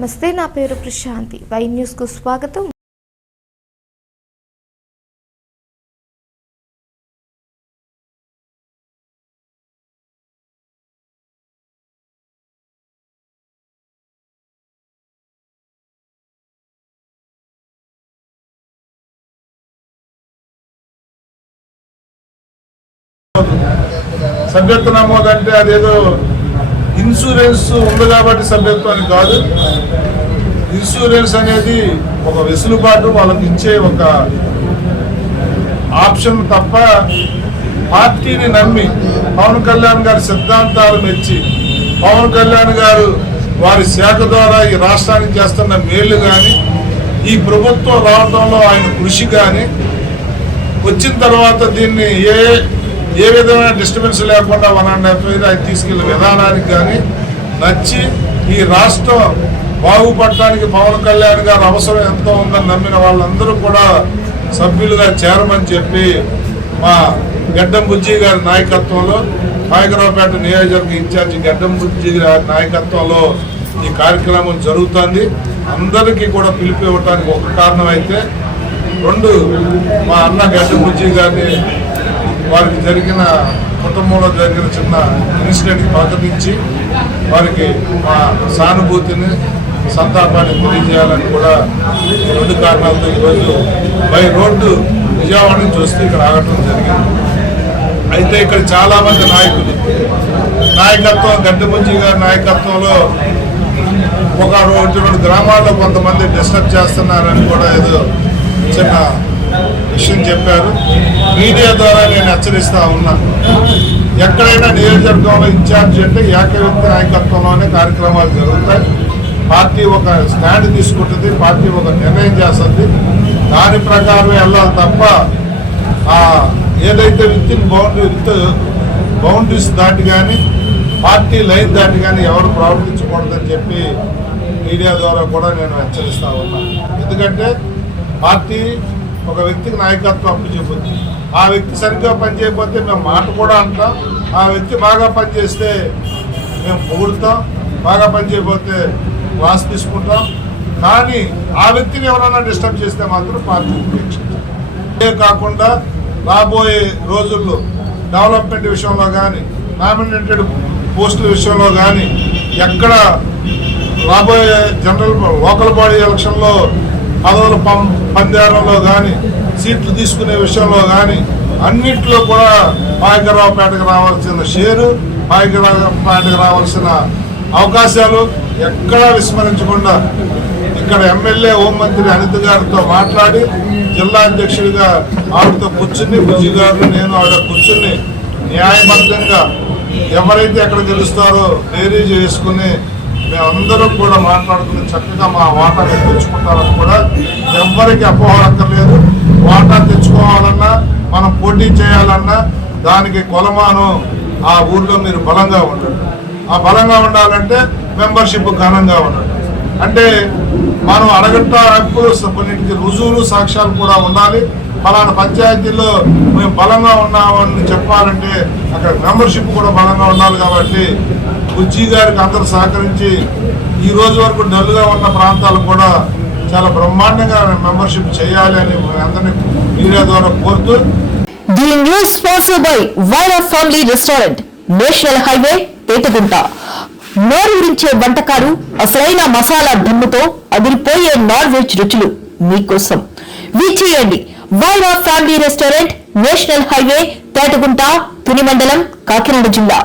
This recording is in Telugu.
నమస్తే, నా పేరు ప్రశాంతి. వై న్యూస్ కు స్వాగతం. సభ్యత్వ నమోదు అంటే అదేదో ఇన్సూరెన్స్ ఉంది కాబట్టి సభ్యత్వానికి కాదు. ఇన్సూరెన్స్ అనేది ఒక వెసులుబాటు, వాళ్ళకి ఇచ్చే ఒక ఆప్షన్ తప్ప పార్టీని నమ్మి పవన్ కళ్యాణ్ గారి సిద్ధాంతాలు మెచ్చి పవన్ కళ్యాణ్ గారు వారి శాఖ ద్వారా ఈ రాష్ట్రానికి చేస్తున్న మేళ్లు కానీ, ఈ ప్రభుత్వం రావడంలో ఆయన కృషి కానీ, వచ్చిన తర్వాత దీన్ని ఏ విధమైన డిస్టర్బెన్స్ లేకుండా 1.5 years ఆయన తీసుకెళ్లే విధానానికి కానీ నచ్చి ఈ రాష్ట్రం బాగుపడటానికి పవన్ కళ్యాణ్ గారు అవసరం ఎంతో ఉందని నమ్మిన వాళ్ళందరూ కూడా సభ్యులుగా చేరమని చెప్పి మా గడ్డం బుజ్జి గారి నాయకత్వంలో, పాయకరావుపేట నియోజకవర్గ ఇన్ఛార్జి గడ్డం బుజ్జి గారి నాయకత్వంలో ఈ కార్యక్రమం జరుగుతుంది. అందరికీ కూడా పిలుపు ఇవ్వడానికి ఒక కారణం అయితే, 2 మా అన్న గడ్డం బుజ్జి గారిని వారికి జరిగిన కుటుంబంలో జరిగిన చిన్న ఇన్సిడెంట్కి ప్రకటించి వారికి మా సానుభూతిని, సంతాపాన్ని తెలియజేయాలని కూడా 2 కారణాలతో ఈరోజు బై రోడ్డు విజయవాడ నుంచి వస్తే ఇక్కడ ఆగటం జరిగింది. అయితే ఇక్కడ చాలామంది నాయకులు నాయకత్వం, గడ్డబుజ్జి గారి నాయకత్వంలో ఒక 2 గ్రామాల్లో కొంతమంది డిస్టర్బ్ చేస్తున్నారని కూడా ఏదో చిన్న విషయం చెప్పారు. మీడియా ద్వారా నేను హెచ్చరిస్తా ఉన్నా, ఎక్కడైనా నియోజకవర్గంలో ఇన్ఛార్జ్ అంటే ఏకవ్యక్తి నాయకత్వంలోనే కార్యక్రమాలు జరుగుతాయి. పార్టీ ఒక స్టాండ్ తీసుకుంటుంది, పార్టీ ఒక నిర్ణయం చేస్తుంది, దాని ప్రకారమే వెళ్ళాలి తప్ప ఏదైతే విత్ బౌండరీస్ దాటి కానీ పార్టీ లైన్ దాటి కానీ ఎవరు ప్రవర్తించకూడదని చెప్పి మీడియా ద్వారా కూడా నేను హెచ్చరిస్తా ఉన్నా. ఎందుకంటే పార్టీ ఒక వ్యక్తికి నాయకత్వం అప్పు చెబుతుంది. ఆ వ్యక్తి సరిగ్గా పనిచేయకపోతే మేము మాట కూడా అంటాం. ఆ వ్యక్తి బాగా పనిచేస్తే మేము పొగుడుతాం, బాగా పనిచేయకపోతే క్లాస్ తీసుకుంటాం. కానీ ఆ వ్యక్తిని ఎవరైనా డిస్టర్బ్ చేస్తే మాత్రం పార్టీ ఉపేక్షించాం. ఇదే కాకుండా రాబోయే రోజుల్లో డెవలప్మెంట్ విషయంలో కానీ, నామినేటెడ్ పోస్టుల విషయంలో కానీ, ఎక్కడ రాబోయే లోకల్ బాడీ ఎలక్షన్లో పదవుల పందేరంలో కానీ, సీట్లు తీసుకునే విషయంలో కానీ అన్నిట్లో కూడా పాయకరావుపేటకు రావాల్సిన షేరు, పాయకరావుపేటకు రావాల్సిన అవకాశాలు ఎక్కడా విస్మరించకుండా ఇక్కడ ఎమ్మెల్యే హోంమంత్రి అనిత గారితో మాట్లాడి, జిల్లా అధ్యక్షుడిగా ఆవిడతో కూర్చుని, బుజ్జి గారు నేను ఆవిడ కూర్చుని న్యాయబద్ధంగా ఎవరైతే ఎక్కడ గెలుస్తారో బేరీజ్ వేసుకుని మేమందరూ కూడా మాట్లాడుకుని చక్కగా మా వాటాని తెచ్చుకుంటారని కూడా ఎవరికి అపోహక్కర్లేదు. వాటా తెచ్చుకోవాలన్నా, మనం పోటీ చేయాలన్నా దానికి కొలమానం ఆ ఊర్లో మీరు బలంగా ఉండండి. ఆ బలంగా ఉండాలంటే మెంబర్షిప్ ఘనంగా ఉండండి. అంటే మనం అడగట్టప్పుడు కొన్నింటికి రుజువులు, సాక్ష్యాలు కూడా ఉండాలి. ఫలానా పంచాయతీలో మేము బలంగా ఉన్నామని చెప్పాలంటే అక్కడ మెంబర్షిప్ కూడా బలంగా ఉండాలి. కాబట్టి బుజ్జి గారికి అందరూ సహకరించి ఈ రోజు వరకు డల్గా ఉన్న ప్రాంతాలు కూడా చాలా బ్రహ్మాండంగా మెంబర్షిప్ చేయాలి అని అందరినీ మీడియా ద్వారా కోరుతూ. The news sponsored by Vaira family restaurant, national highway, Petagunta. నోరూరించే వంటకాలు, అసలైన మసాలా దమ్ముతో అదిరిపోయే నాన్ వెజ్ రుచులు మీకోసం. విచ్చేయండి Vaira family restaurant, national highway, Petagunta, Tuni మండలం, కాకినాడ జిల్లా.